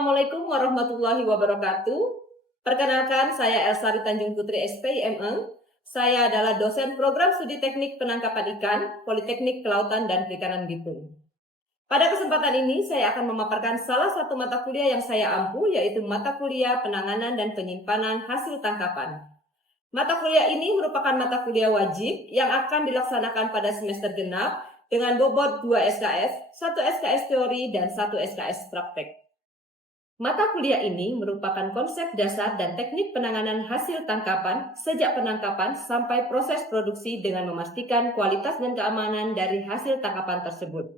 Assalamualaikum warahmatullahi wabarakatuh. Perkenalkan, saya Elsari Tanjung Putri SPIME. Saya adalah dosen program studi teknik penangkapan ikan, Politeknik Kelautan dan Perikanan Bitung. Pada kesempatan ini, saya akan memaparkan salah satu mata kuliah yang saya ampu, yaitu mata kuliah penanganan dan penyimpanan hasil tangkapan. Mata kuliah ini merupakan mata kuliah wajib yang akan dilaksanakan pada semester genap dengan bobot 2 SKS, 1 SKS teori, dan 1 SKS praktek. Mata kuliah ini merupakan konsep dasar dan teknik penanganan hasil tangkapan sejak penangkapan sampai proses produksi dengan memastikan kualitas dan keamanan dari hasil tangkapan tersebut.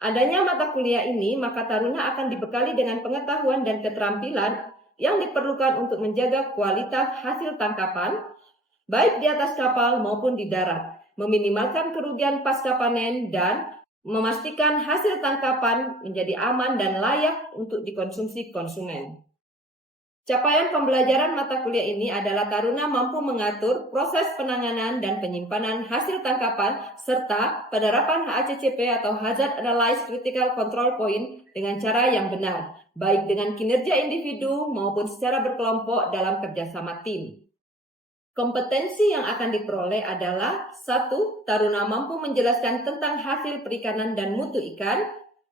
Adanya mata kuliah ini, maka taruna akan dibekali dengan pengetahuan dan keterampilan yang diperlukan untuk menjaga kualitas hasil tangkapan, baik di atas kapal maupun di darat, meminimalkan kerugian pasca panen, dan memastikan hasil tangkapan menjadi aman dan layak untuk dikonsumsi konsumen. Capaian pembelajaran mata kuliah ini adalah taruna mampu mengatur proses penanganan dan penyimpanan hasil tangkapan serta penerapan HACCP atau Hazard Analyze Critical Control Point dengan cara yang benar, baik dengan kinerja individu maupun secara berkelompok dalam kerjasama tim. Kompetensi yang akan diperoleh adalah 1. Taruna mampu menjelaskan tentang hasil perikanan dan mutu ikan.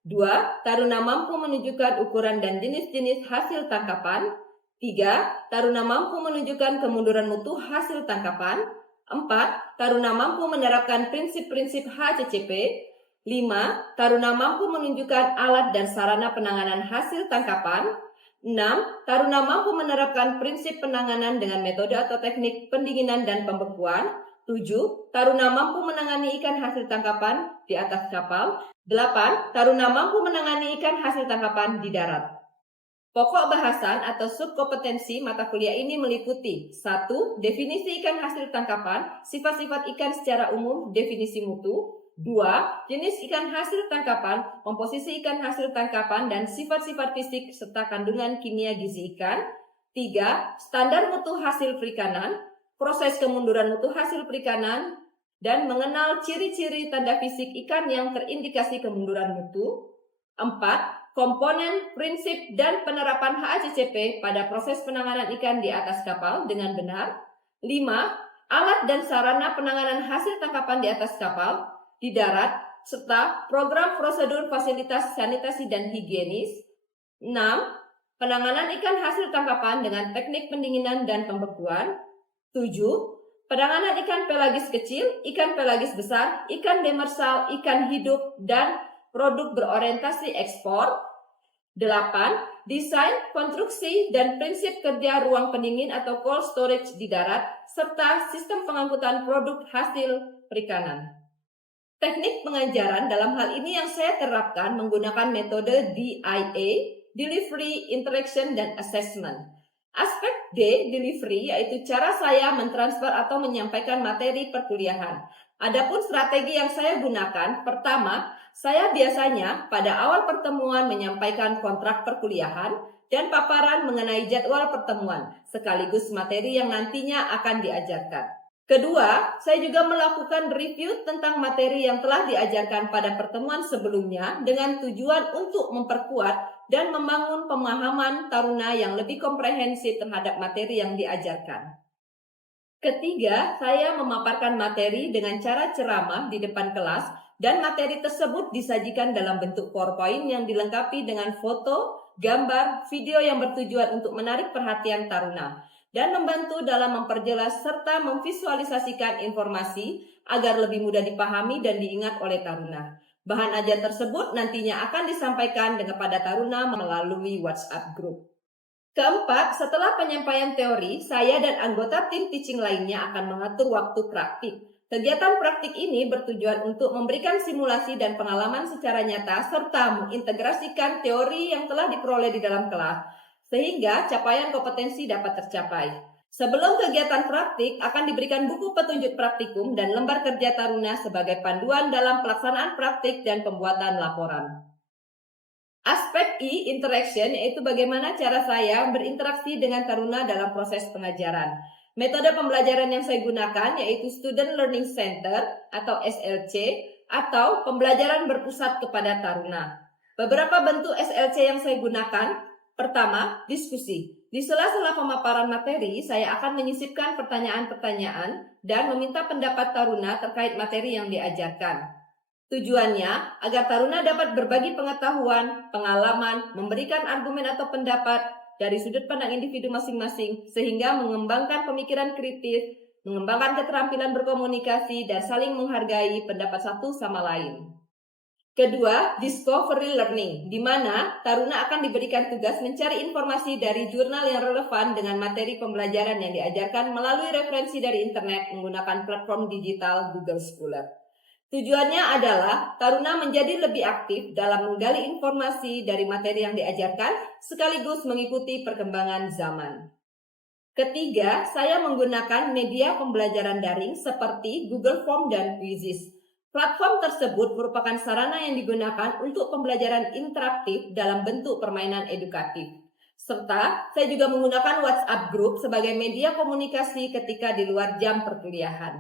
2. Taruna mampu menunjukkan ukuran dan jenis-jenis hasil tangkapan. 3. Taruna mampu menunjukkan kemunduran mutu hasil tangkapan. 4. Taruna mampu menerapkan prinsip-prinsip HACCP. 5. Taruna mampu menunjukkan alat dan sarana penanganan hasil tangkapan. 6. Taruna mampu menerapkan prinsip penanganan dengan metode atau teknik pendinginan dan pembekuan. 7. Taruna mampu menangani ikan hasil tangkapan di atas kapal. 8. Taruna mampu menangani ikan hasil tangkapan di darat. Pokok bahasan atau subkompetensi mata kuliah ini meliputi 1. Definisi ikan hasil tangkapan, sifat-sifat ikan secara umum, definisi mutu. 2. Jenis ikan hasil tangkapan, komposisi ikan hasil tangkapan dan sifat-sifat fisik serta kandungan kimia gizi ikan. 3. Standar mutu hasil perikanan, proses kemunduran mutu hasil perikanan, dan mengenal ciri-ciri tanda fisik ikan yang terindikasi kemunduran mutu. 4. Komponen, prinsip, dan penerapan HACCP pada proses penanganan ikan di atas kapal dengan benar. 5. Alat dan sarana penanganan hasil tangkapan di atas kapal, di darat, serta program prosedur fasilitas sanitasi dan higienis. 6. Penanganan ikan hasil tangkapan dengan teknik pendinginan dan pembekuan. 7. Penanganan ikan pelagis kecil, ikan pelagis besar, ikan demersal, ikan hidup, dan produk berorientasi ekspor. 8. Desain, konstruksi, dan prinsip kerja ruang pendingin atau cold storage di darat, serta sistem pengangkutan produk hasil perikanan. Teknik pengajaran dalam hal ini yang saya terapkan menggunakan metode DIA, Delivery, Interaction, dan Assessment. Aspek D, Delivery, yaitu cara saya mentransfer atau menyampaikan materi perkuliahan. Adapun strategi yang saya gunakan, pertama, saya biasanya pada awal pertemuan menyampaikan kontrak perkuliahan dan paparan mengenai jadwal pertemuan, sekaligus materi yang nantinya akan diajarkan. Kedua, saya juga melakukan review tentang materi yang telah diajarkan pada pertemuan sebelumnya dengan tujuan untuk memperkuat dan membangun pemahaman taruna yang lebih komprehensif terhadap materi yang diajarkan. Ketiga, saya memaparkan materi dengan cara ceramah di depan kelas dan materi tersebut disajikan dalam bentuk PowerPoint yang dilengkapi dengan foto, gambar, video yang bertujuan untuk menarik perhatian taruna dan membantu dalam memperjelas serta memvisualisasikan informasi agar lebih mudah dipahami dan diingat oleh taruna. Bahan ajar tersebut nantinya akan disampaikan kepada taruna melalui WhatsApp group. Keempat, setelah penyampaian teori, saya dan anggota tim teaching lainnya akan mengatur waktu praktik. Kegiatan praktik ini bertujuan untuk memberikan simulasi dan pengalaman secara nyata serta mengintegrasikan teori yang telah diperoleh di dalam kelas, sehingga capaian kompetensi dapat tercapai. Sebelum kegiatan praktik, akan diberikan buku petunjuk praktikum dan lembar kerja taruna sebagai panduan dalam pelaksanaan praktik dan pembuatan laporan. Aspek I, interaction, yaitu bagaimana cara saya berinteraksi dengan taruna dalam proses pengajaran. Metode pembelajaran yang saya gunakan yaitu Student Learning Center atau SLC atau pembelajaran berpusat kepada taruna. Beberapa bentuk SLC yang saya gunakan Pertama, diskusi. Di sela-sela pemaparan materi, saya akan menyisipkan pertanyaan-pertanyaan dan meminta pendapat taruna terkait materi yang diajarkan. Tujuannya agar taruna dapat berbagi pengetahuan, pengalaman, memberikan argumen atau pendapat dari sudut pandang individu masing-masing sehingga mengembangkan pemikiran kritis, mengembangkan keterampilan berkomunikasi, dan saling menghargai pendapat satu sama lain. Kedua, discovery learning, di mana taruna akan diberikan tugas mencari informasi dari jurnal yang relevan dengan materi pembelajaran yang diajarkan melalui referensi dari internet menggunakan platform digital Google Scholar. Tujuannya adalah taruna menjadi lebih aktif dalam menggali informasi dari materi yang diajarkan sekaligus mengikuti perkembangan zaman. Ketiga, saya menggunakan media pembelajaran daring seperti Google Form dan Quizzes. Platform tersebut merupakan sarana yang digunakan untuk pembelajaran interaktif dalam bentuk permainan edukatif. Serta, saya juga menggunakan WhatsApp Group sebagai media komunikasi ketika di luar jam perkuliahan.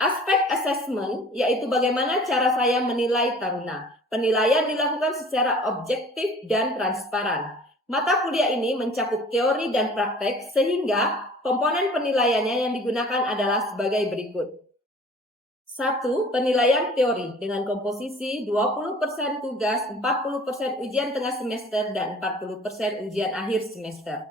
Aspek assessment, yaitu bagaimana cara saya menilai taruna. Penilaian dilakukan secara objektif dan transparan. Mata kuliah ini mencakup teori dan praktek sehingga komponen penilaiannya yang digunakan adalah sebagai berikut. 1. Penilaian teori dengan komposisi 20% tugas, 40% ujian tengah semester, dan 40% ujian akhir semester.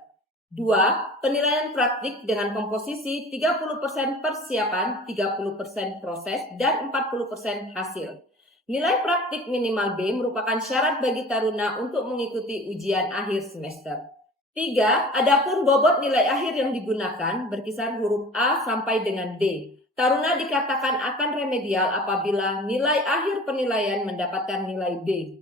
2. Penilaian praktik dengan komposisi 30% persiapan, 30% proses, dan 40% hasil. Nilai praktik minimal B merupakan syarat bagi taruna untuk mengikuti ujian akhir semester. 3. Adapun bobot nilai akhir yang digunakan berkisar huruf A sampai dengan D. Taruna dikatakan akan remedial apabila nilai akhir penilaian mendapatkan nilai B.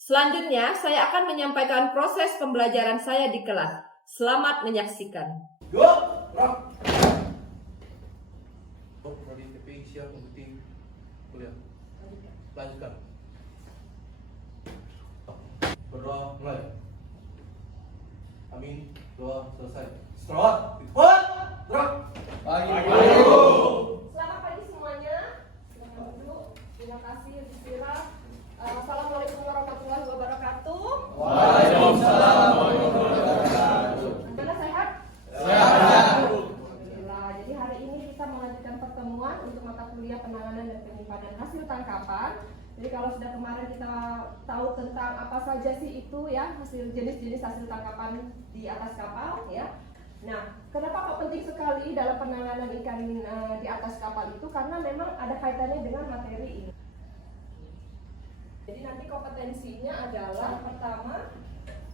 Selanjutnya, saya akan menyampaikan proses pembelajaran saya di kelas. Selamat menyaksikan. Siap mengikuti kuliah. Lanjutkan. Berdoa mulai. Amin. Doa selesai. Selamat. Gerak. Selamat pagi semuanya. Selamat duduk. Terima kasih istirahat. Assalamualaikum warahmatullahi wabarakatuh. Waalaikumsalam warahmatullahi wabarakatuh. Anda sehat? Sehat. Alhamdulillah. Jadi hari ini kita melanjutkan pertemuan untuk mata kuliah penanganan dan penyimpanan hasil tangkapan. Jadi kalau sudah kemarin kita tahu tentang apa saja sih itu ya hasil jenis-jenis hasil tangkapan di atas kapal ya. Nah, kenapa kok penting sekali dalam penanganan ikan di atas kapal itu? Karena memang ada kaitannya dengan materi ini. Jadi nanti kompetensinya adalah pertama,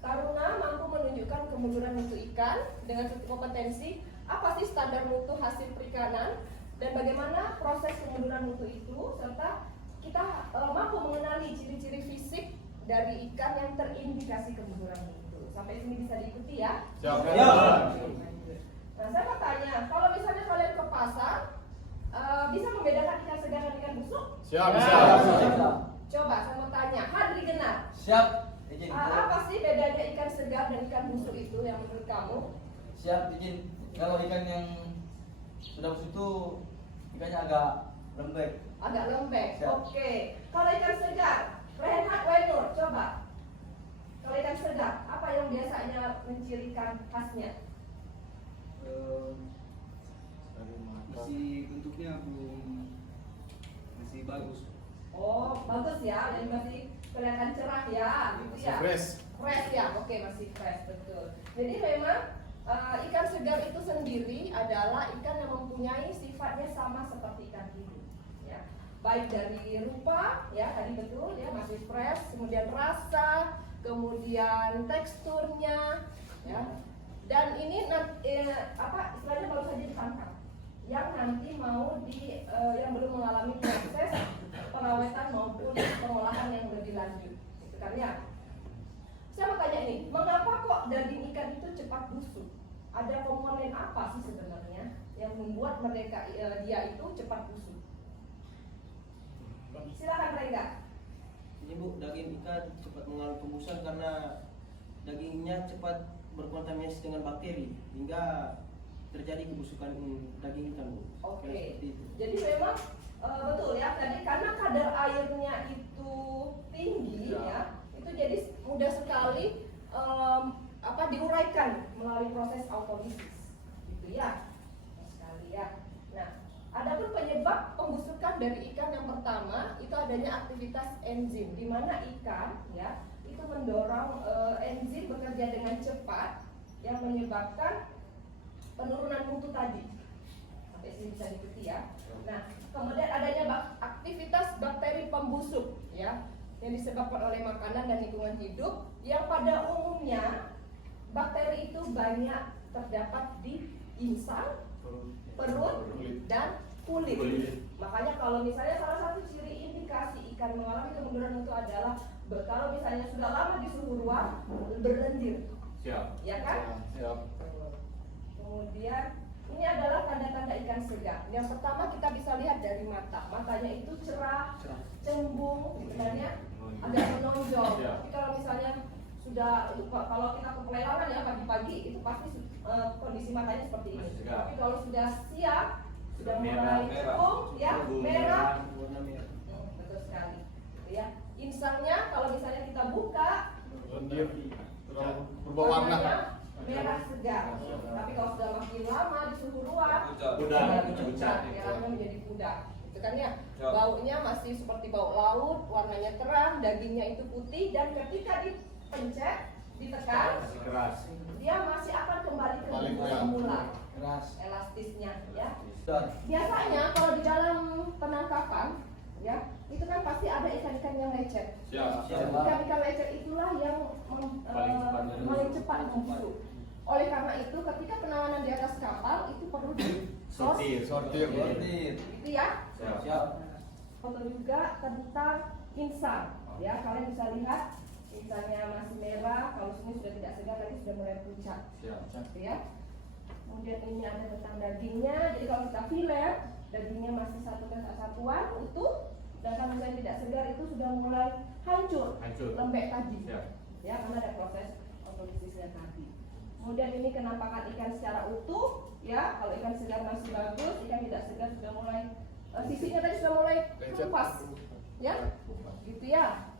taruna mampu menunjukkan kemunduran mutu ikan dengan kompetensi apa sih standar mutu hasil perikanan dan bagaimana proses kemunduran mutu itu, serta kita mampu mengenali ciri-ciri fisik dari ikan yang terindikasi kemunduran mutu. Sampai sini bisa diikuti ya? Siap. Nah, saya mau tanya, kalau misalnya kalian ke pasar, bisa membedakan ikan segar dan ikan busuk? Siap. Coba saya mau tanya, Hadri Genar. Siap. Apa sih bedanya ikan segar dan ikan busuk itu yang menurut kamu? Siap, izin. Kalau ikan yang sudah busuk itu ikannya agak lembek. Agak lembek. Siap. Oke. Kalau ikan segar, Rehat Wainur, coba. Kalau ikan segar, apa yang biasanya mencirikan khasnya? Masih bentuknya belum masih bagus. Oh, bagus ya, dan masih kelihatan cerah ya, gitu ya. Fresh. Fresh ya, oke, masih fresh, betul. Jadi memang ikan segar itu sendiri adalah ikan yang mempunyai sifatnya sama seperti ikan hidup. Ya, baik dari rupa, ya tadi betul ya masih fresh, kemudian rasa, kemudian teksturnya, ya. Dan ini istilahnya baru saja ditangkap, yang nanti mau yang belum mengalami proses pengawetan maupun pengolahan yang lebih lanjut. Gitu kan ya. Saya mau tanya ini, mengapa kok daging ikan itu cepat busuk? Ada komponen apa sih sebenarnya yang membuat mereka dia itu cepat busuk? Silakan Rengga. Ini Bu, daging ikan cepat mengalami pembusukan karena dagingnya cepat berkontaminasi dengan bakteri hingga terjadi kebusukan daging ikan Bu. Oke. Jadi memang betul ya tadi karena kadar airnya itu tinggi ya, itu itu jadi mudah sekali diuraikan melalui proses autolisis, gitu ya, sekali ya. Nah, adapun penyebab pembusukan dari ikan yang pertama itu adanya aktivitas enzim, di mana ikan ya itu mendorong enzim bekerja dengan cepat yang menyebabkan penurunan mutu tadi. Sampai sini bisa diikuti ya. Nah, kemudian adanya aktivitas bakteri pembusuk ya yang disebabkan oleh makanan dan lingkungan hidup yang pada umumnya bakteri itu banyak terdapat di insang, perut, dan kulit. Makanya kalau misalnya salah satu ciri indikasi ikan mengalami kemunduran itu adalah kalau misalnya sudah lama di suhu ruang berlendir. Siap. Ya kan? Siap. Kemudian ini adalah tanda-tanda ikan segar. Yang pertama kita bisa lihat dari mata. Matanya itu cerah, cembung, sebenarnya agak menonjol. Ya. Tapi kalau misalnya sudah kalau kita ke pelelangan ya pagi-pagi itu pasti kondisi matanya seperti ini. Tapi kalau sudah siang sudah mulai cembung, ya merah. Warna merah. Betul sekali. Ya. Insangnya kalau misalnya kita buka Berubah warna. warnanya merah segar. Tapi kalau sudah makin lama di suhu ruang, pucat, merahnya menjadi pudar. Itu kan ya. Baunya masih seperti bau laut, warnanya terang, dagingnya itu putih, dan ketika dipencet, ditekan, Keras. dia masih akan kembali ke bentuk semula, elastisnya ya. Biasanya kalau di dalam penangkapan ya itu kan pasti ada ikan-ikan yang lecet. Ikan-ikan lecet itulah yang paling cepat membusuk. Oleh karena itu ketika penanganan di atas kapal itu perlu Sortir. gitu ya. Siap. Foto juga tentang insang ya, kalian bisa lihat insangnya masih merah, kalau sini sudah tidak segar lagi sudah mulai pucat. Gitu ya. Kemudian ini ada tentang dagingnya. Jadi kalau kita filet, dagingnya masih satu kesatuan utuh, dan kalau misalnya tidak segar itu sudah mulai hancur. Lembek tadi. Ya, karena ada proses autolisisnya tadi. Kemudian ini kenampakan ikan secara utuh, ya. Kalau ikan segar masih bagus, ikan tidak segar sudah mulai sisinya tadi sudah mulai kelupas, ya. Gitu ya.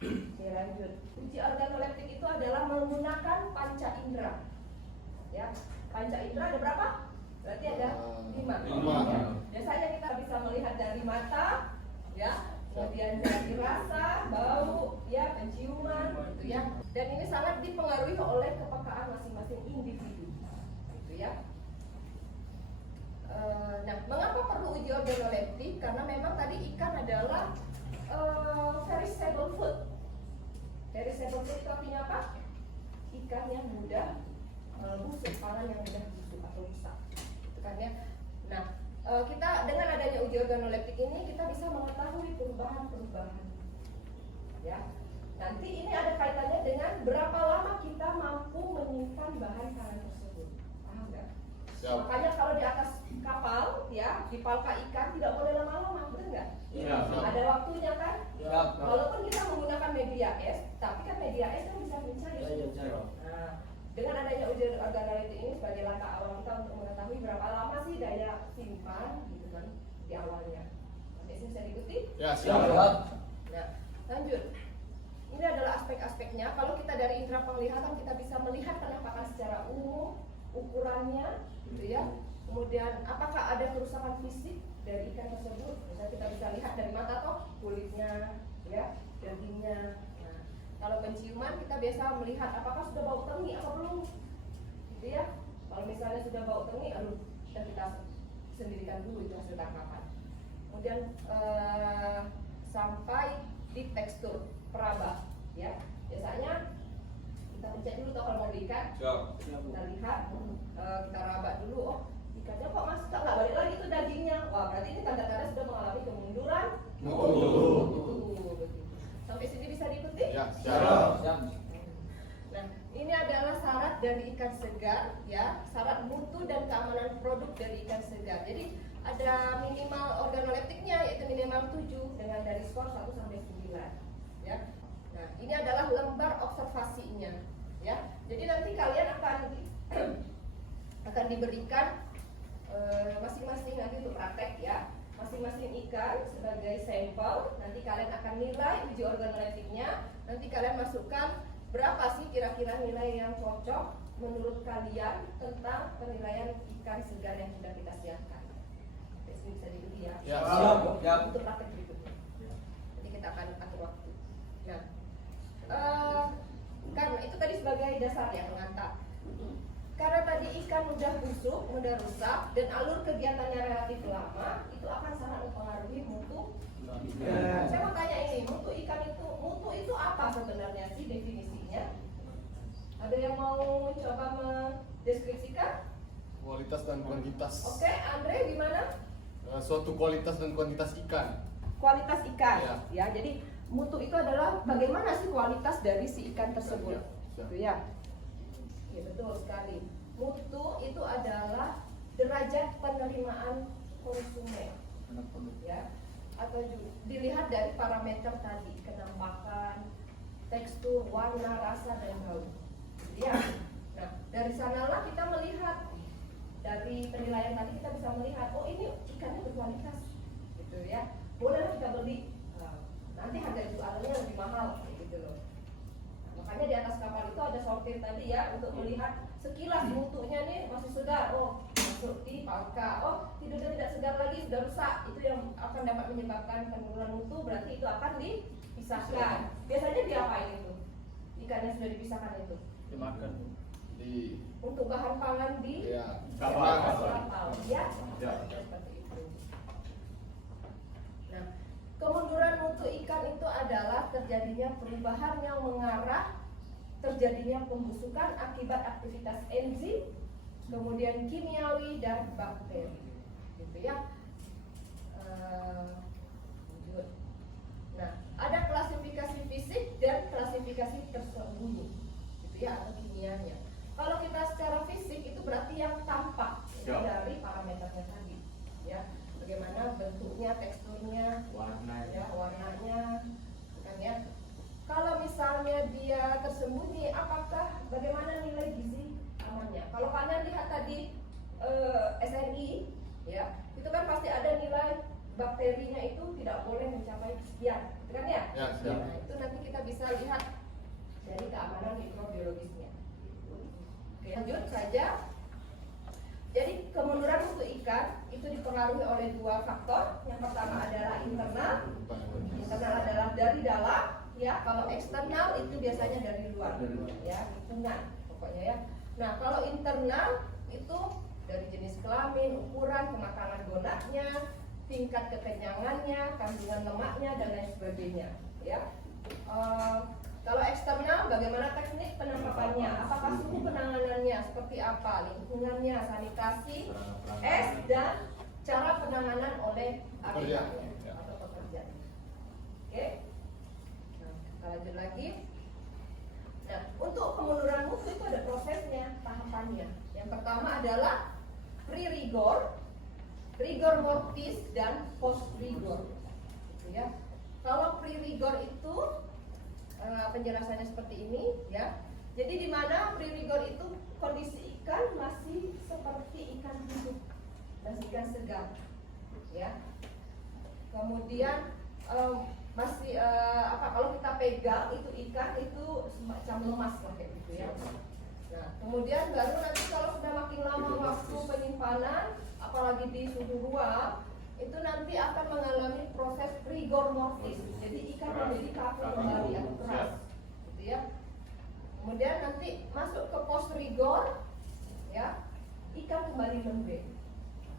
Oke, lanjut. Uji organoleptik itu adalah menggunakan panca indera. Ya, panca indera ada berapa? Berarti ada 5. Ya. Biasanya kita bisa melihat dari mata, ya, kemudian dari rasa, bau, ya, penciuman, gitu ya. Dan ini sangat dipengaruhi oleh kepekaan masing-masing individu, gitu ya. Nah, mengapa perlu uji organoleptik? Karena memang tadi ikan adalah very stable food. Very stable food itu artinya apa? Ikan yang mudah busuk, pangan yang mudah busuk atau rusak, gitu kan ya. Nah, kita dengan adanya uji organoleptik ini kita bisa mengetahui perubahan-perubahan. Ya, nanti ini ada kaitannya dengan berapa lama kita mampu menyimpan bahan pangan tersebut. Paham nggak? Makanya kalau di atas kapal, ya, di palka ikan tidak boleh lama-lama, betul nggak? Ada waktunya kan? Walaupun kita menggunakan media es, tapi kan media es kan bisa mencair. Nah, dengan adanya uji organoleptik ini sebagai langkah awal kita untuk mengetahui berapa lama sih daya simpan, gitu kan, di awalnya. Sampai sini bisa diikuti? Ya, siap. Nah, lanjut. Ini adalah aspek-aspeknya. Kalau kita dari indera penglihatan kita bisa melihat penampakan secara umum, ukurannya, gitu ya. Kemudian apakah ada kerusakan fisik dari ikan tersebut? Misalnya kita bisa lihat dari mata toh, kulitnya, ya, dagingnya. Nah, kalau penciuman kita biasa melihat apakah sudah bau tengi atau belum, gitu ya. Kalau misalnya sudah bau tengi, kita sendirikan dulu itu hasil tangkapan. Kemudian sampai di tekstur peraba, ya. Biasanya kita pencet dulu toh kalau mau ikan. Kita lihat, kita raba dulu. Oh, ikannya kok masih nggak balik lagi tuh dagingnya. Wah, berarti ini tanda-tanda sudah mengalami kemunduran mutu. Sampai sini bisa diikuti? Ya, siap. Nah, ini adalah syarat dari ikan segar, ya, syarat mutu dan keamanan produk dari ikan segar. Jadi ada minimal organoleptiknya yaitu minimal 7 dengan dari skor 1 sampai 9, ya. Nah, ini adalah lembar observasinya, ya. Jadi nanti kalian akan diberikan masing-masing nanti untuk praktek, ya. masing-masing ikan sebagai sampel. Nanti kalian akan nilai uji organoleptiknya. Nanti kalian masukkan berapa sih kira-kira nilai yang cocok menurut kalian tentang penilaian ikan segar yang sudah kita siapkan. Oke, ini bisa dibeli ya. Ya, siap. Untuk praktek berikutnya. Jadi kita akan atur waktu. Nah, karena itu tadi sebagai dasar ya, pengantar. Karena tadi ikan mudah busuk, mudah rusak, dan alur kegiatannya relatif lama, itu akan sangat mempengaruhi mutu. Saya mau tanya ini, mutu ikan itu apa sebenarnya sih definisinya? Ada yang mau mencoba mendeskripsikan? Kualitas dan kuantitas. Oke, Andre gimana? Suatu kualitas dan kuantitas ikan. Kualitas ikan, Ya. ya. Jadi mutu itu adalah bagaimana sih kualitas dari si ikan tersebut, Ya. gitu ya. Ya betul sekali. Mutu itu adalah derajat penerimaan konsumen, ya. Atau dilihat dari parameter tadi, kenampakan, tekstur, warna, rasa, dan bau. Ya. Nah, dari sanalah kita melihat, dari penilaian tadi kita bisa melihat, oh ini ikannya berkualitas, gitu ya. Bolehlah kita beli. Nanti harga jualnya lebih mahal, gitu loh. Nah, makanya di atas kapal itu ada sortir tadi ya, untuk melihat sekilas mutunya nih masih segar, oh masuk di palka, oh tidak segar lagi, sudah rusak. Itu yang akan dapat menyebabkan penurunan mutu, berarti itu akan dipisahkan. Biasanya diapain itu? Ikan yang sudah dipisahkan itu? Dimakan. Di Untuk bahan pangan di ya, kapal, ya? Ya. Seperti itu. Nah, kemunduran mutu ikan itu adalah terjadinya perubahan yang mengarah terjadinya pembusukan akibat aktivitas enzim, kemudian kimiawi dan bakteri, gitu ya. Lanjut. Nah, ada klasifikasi fisik dan klasifikasi tersembunyi, gitu ya, atau kimianya. Kalau kita secara fisik itu berarti yang tampak dari parameternya tadi, ya. Bagaimana bentuknya, teksturnya, warnanya, kan ya. Kalau misalnya dia tersembunyi, apakah bagaimana nilai gizi amannya? Kalau kalian lihat tadi SNI, ya, itu kan pasti ada nilai bakterinya itu tidak boleh mencapai sekian, gitu kan ya? Ya, siap. Nah, itu nanti kita bisa lihat dari keamanan mikrobiologisnya. Oke, lanjut saja. Jadi kemunduran mutu ikan itu dipengaruhi oleh dua faktor. Yang pertama adalah internal. Internal adalah dari dalam, ya. Kalau eksternal itu biasanya dari luar, ya, lingkungan pokoknya ya. Nah, kalau internal itu dari jenis kelamin, ukuran, kematangan gonadnya, tingkat kekenyangannya, kandungan lemaknya, dan lain sebagainya, ya. Kalau eksternal, bagaimana teknik penangkapannya? Apakah suhu penanganannya seperti apa? Lingkungannya, sanitasi, dan cara penanganan oleh abk-nya atau pekerja. Oke? Nah, kita lanjut lagi. Nah, untuk kemunduran mutu itu ada prosesnya, tahapannya. Yang pertama adalah pre-rigor, rigor mortis, dan post-rigor. Gitu ya. Kalau pre-rigor itu penjelasannya seperti ini, ya. Jadi di mana pre-rigor itu kondisi ikan masih seperti ikan hidup, masih ikan segar, ya. Kemudian masih kalau kita pegang itu ikan itu semacam lemas lah kayak gitu ya. Nah, kemudian baru nanti kalau sudah makin lama waktu penyimpanan, apalagi di suhu ruang, itu nanti akan mengalami proses rigor mortis. Jadi ikan menjadi kaku kembali atau keras, gitu ya. Kemudian nanti masuk ke post rigor, ya, ikan kembali lembek.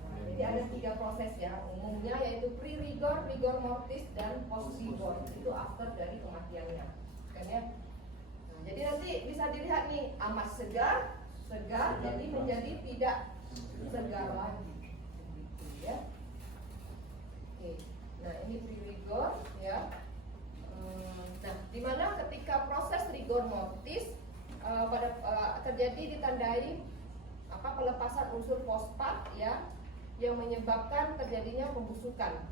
Nah, jadi ada 3 proses ya umumnya, yaitu pre rigor, rigor mortis, dan post rigor. Itu after dari kematiannya, kan ya. Nah, jadi nanti bisa dilihat nih, amat segar, jadi menjadi tidak segar lagi, gitu ya. Oke. Nah, ini pre-rigor, ya. Nah, dimana ketika proses rigor mortis terjadi ditandai pelepasan unsur fosfat, ya, yang menyebabkan terjadinya pembusukan.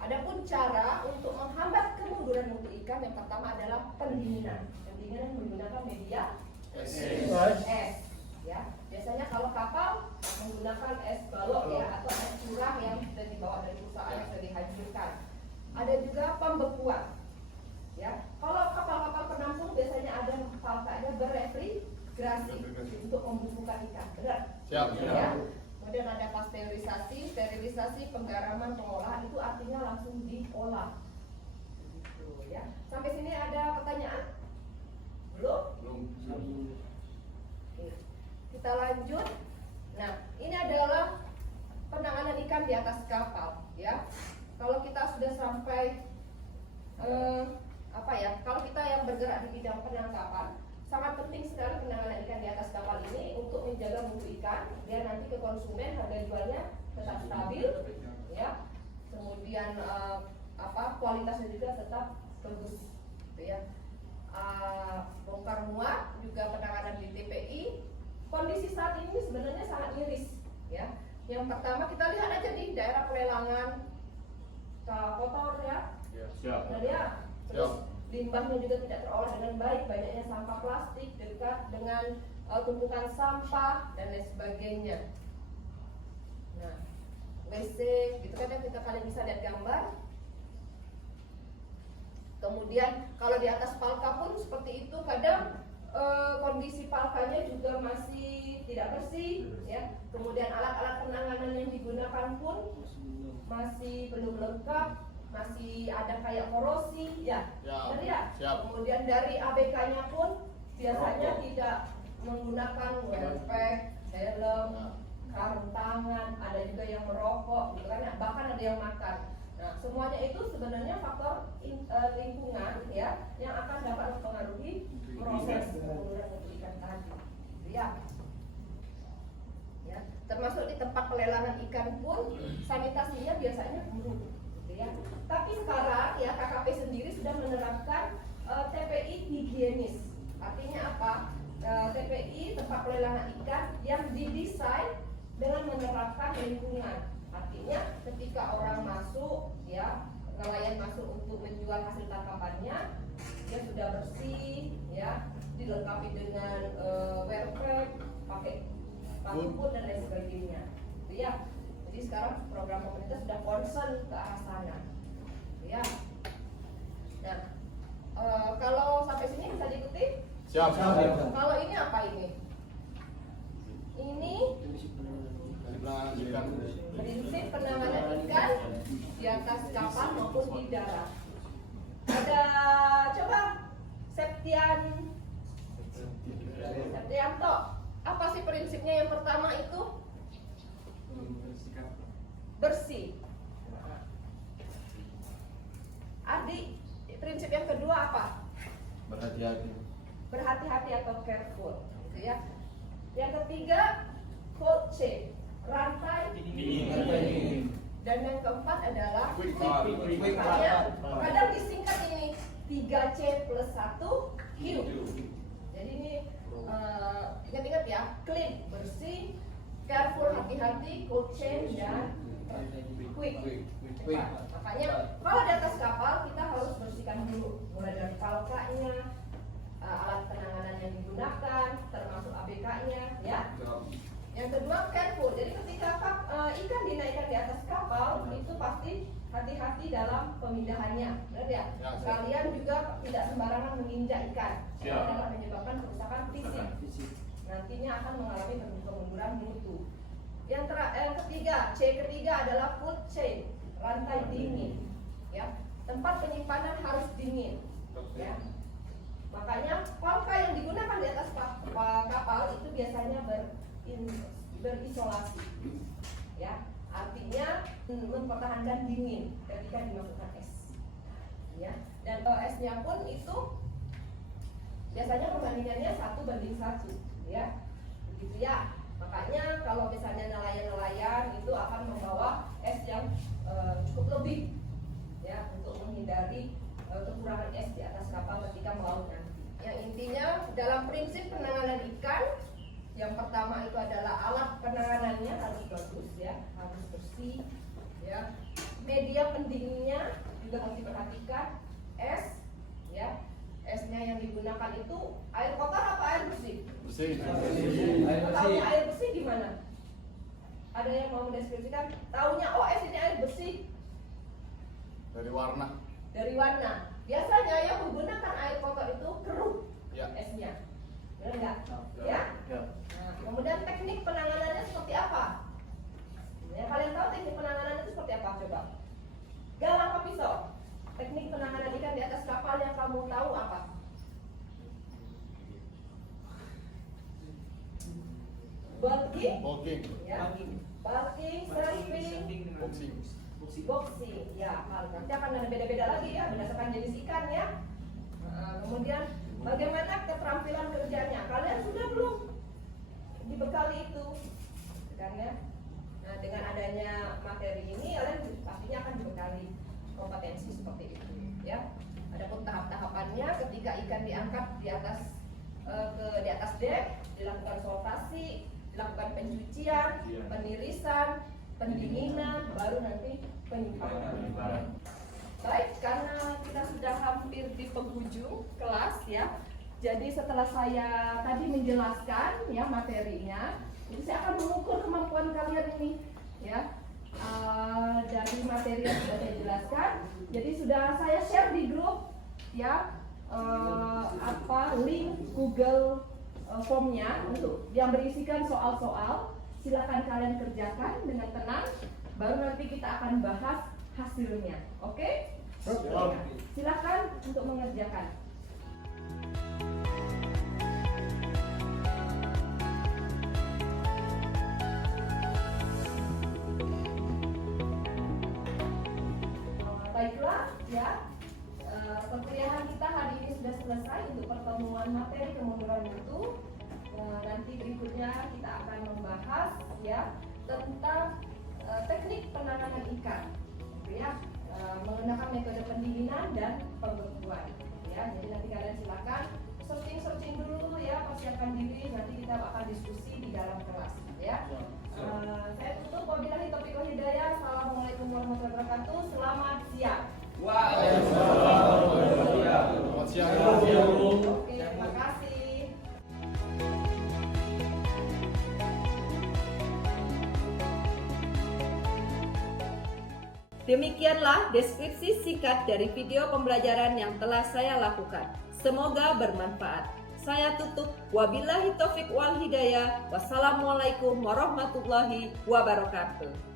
Adapun cara untuk menghambat kemunduran mutu ikan yang pertama adalah pendinginan. Pendinginan menggunakan media es, ya. Biasanya kalau kapal menggunakan es balok, ya, atau es curah yang sudah dibawa dehidrasi untuk membumbukan ikan. Benar? Siap. Ya. Kemudian ada pasteurisasi, sterilisasi, penggaraman, pengolahan, itu artinya langsung diolah. Gitu, ya. Sampai sini ada pertanyaan? Belum? Belum. Oke. Kita lanjut. Nah, ini adalah penanganan ikan di atas kapal, ya. Kalau kita sudah sampai kalau kita yang bergerak di bidang penangkapan, sangat penting sekali penanganan ikan di atas kapal ini untuk menjaga mutu ikan biar nanti ke konsumen harga jualnya tetap stabil, ya. Kemudian kualitasnya juga tetap bagus, gitu ya. Bongkar muat juga penanganan di TPI. Kondisi saat ini sebenarnya sangat miris, ya. Yang pertama kita lihat aja di daerah pelelangan kotor, ya. Siap. Nah, ya, terus limbahnya juga tidak terolah dengan baik, banyaknya sampah plastik dekat dengan tumpukan sampah dan lain sebagainya. Nah, WC gitu kan yang kalian bisa lihat gambar. Kemudian kalau di atas palka pun seperti itu, kadang kondisi palkanya juga masih tidak bersih, ya. Kemudian alat-alat penanganan yang digunakan pun masih belum lengkap, masih ada kayak korosi, ya. Benar ya? Siap. Kemudian dari ABK-nya pun biasanya tidak menggunakan welpack, helm, sarung tangan, ada juga yang merokok, gitu kan? Bahkan ada yang makan. Nah, semuanya itu sebenarnya faktor lingkungan, ya, yang akan dapat mempengaruhi proses penurunan mutu ikan tadi, gitu ya. Ya, termasuk di tempat pelelangan ikan pun sanitasinya biasanya buruk, gitu ya. Tapi sekarang ya KKP sendiri sudah menerapkan TPI higienis. Artinya apa? TPI tempat pelelangan ikan yang didesain dengan menerapkan lingkungan. Artinya ketika orang masuk, ya, nelayan masuk untuk menjual hasil tangkapannya, dia sudah bersih, ya, dilengkapi dengan welpack, pakai pantun dan lain sebagainya, gitu ya. Jadi sekarang program pemerintah sudah concern ke arah sana, gitu ya. Nah, kalau sampai sini bisa diikuti? Siap. Kalau ini apa ini? Ini prinsip penanganan ikan di atas kapal maupun di darat. Ada coba Septianto, apa sih prinsipnya? Yang pertama itu bersih. Adi, prinsip yang kedua apa? Berhati-hati atau careful, gitu ya. Yang ketiga cold chain, rantai dingin. Dan yang keempat adalah quick. Makanya kadang disingkat ini 3C plus 1 Q. Jadi ini ingat-ingat ya, clean bersih, careful hati-hati, cold chain dan quick. Makanya kalau di atas kapal kita harus bersihkan dulu, mulai dari palkanya, alat penanganan yang digunakan, termasuk ABK-nya, ya. Yang kedua careful. Jadi ketika ikan dinaikkan di atas kapal itu pasti hati-hati dalam pemindahannya, benar ya? Kalian juga tidak sembarangan menginjak ikan, karena dapat menyebabkan kerusakan fisik. Nantinya akan mengalami kemunduran mutu. Yang ketiga, C ketiga adalah food chain, rantai dingin, ya. Tempat penyimpanan harus dingin, ya. Makanya palka yang digunakan di atas kapal itu biasanya berisolasi, ya. Artinya mempertahankan dingin ketika dimasukkan es, ya. Dan esnya pun itu biasanya perbandingannya 1:1, ya. Begitu ya. Makanya kalau misalnya nelayan-nelayan itu akan membawa es yang cukup lebih, ya, untuk menghindari kekurangan es di atas kapal ketika melaut nanti. Yang intinya dalam prinsip penanganan ikan, yang pertama itu adalah alat penanganannya harus bagus, ya, harus bersih, ya. Media pendinginnya juga harus diperhatikan. Es, ya, esnya yang digunakan itu air kotor apa air bersih? Bersih. Taunya air bersih gimana? Ada yang mau mendeskripsikan? Taunya oh es ini air bersih Dari warna. dari warna. Biasanya yang menggunakan air kotor itu keruh, Ya. esnya, benar nggak? Ya. Siap. Nah, kemudian teknik penanganannya seperti apa? Ya, kalian tahu teknik penanganannya itu seperti apa? Coba. Galang apa pisau? Teknik penanganan ikan di atas kapal yang kamu tahu apa? Bulking, Bulking. ya. Bulking, surfing, Boxing. boxing. Ya, nanti akan ada beda-beda lagi ya berdasarkan jenis ikan ya. Nah, kemudian bagaimana keterampilan kerjanya? Kalian sudah belum dibekali itu? Kan ya? Nah, dengan adanya materi ini kalian pastinya akan dibekali kompetensi seperti itu ya. Adapun tahap-tahapannya ketika ikan diangkat di atas dek, dilakukan sortasi, dilakukan pencucian, penirisan, pendinginan, baru nanti penyimpanan. Baik, karena kita sudah hampir di penghujung kelas ya. Jadi setelah saya tadi menjelaskan ya materinya, jadi saya akan mengukur kemampuan kalian ini ya. Dari materi yang sudah saya jelaskan, jadi sudah saya share di grup ya link Google formnya untuk yang berisikan soal-soal. Silakan kalian kerjakan dengan tenang, baru nanti kita akan bahas hasilnya. Oke? Silakan untuk mengerjakan. Baiklah ya, perkuliahan kita hari ini sudah selesai untuk pertemuan materi kemunduran mutu. Nanti berikutnya kita akan membahas ya tentang teknik penanganan ikan, gitu ya, menggunakan metode pendinginan dan pembekuan. Ya, jadi nanti kalian silakan searching dulu ya, persiapkan diri. Nanti kita akan diskusi di dalam kelas. Ya. Saya tutup. Wabillahi taufiq wal hidayah. Assalamualaikum warahmatullahi wabarakatuh. Selamat siang. Selamat siang. Oke, terima kasih. Demikianlah deskripsi singkat dari video pembelajaran yang telah saya lakukan. Semoga bermanfaat. Saya tutup. Wabillahi taufiq wal hidayah. Wassalamualaikum warahmatullahi wabarakatuh.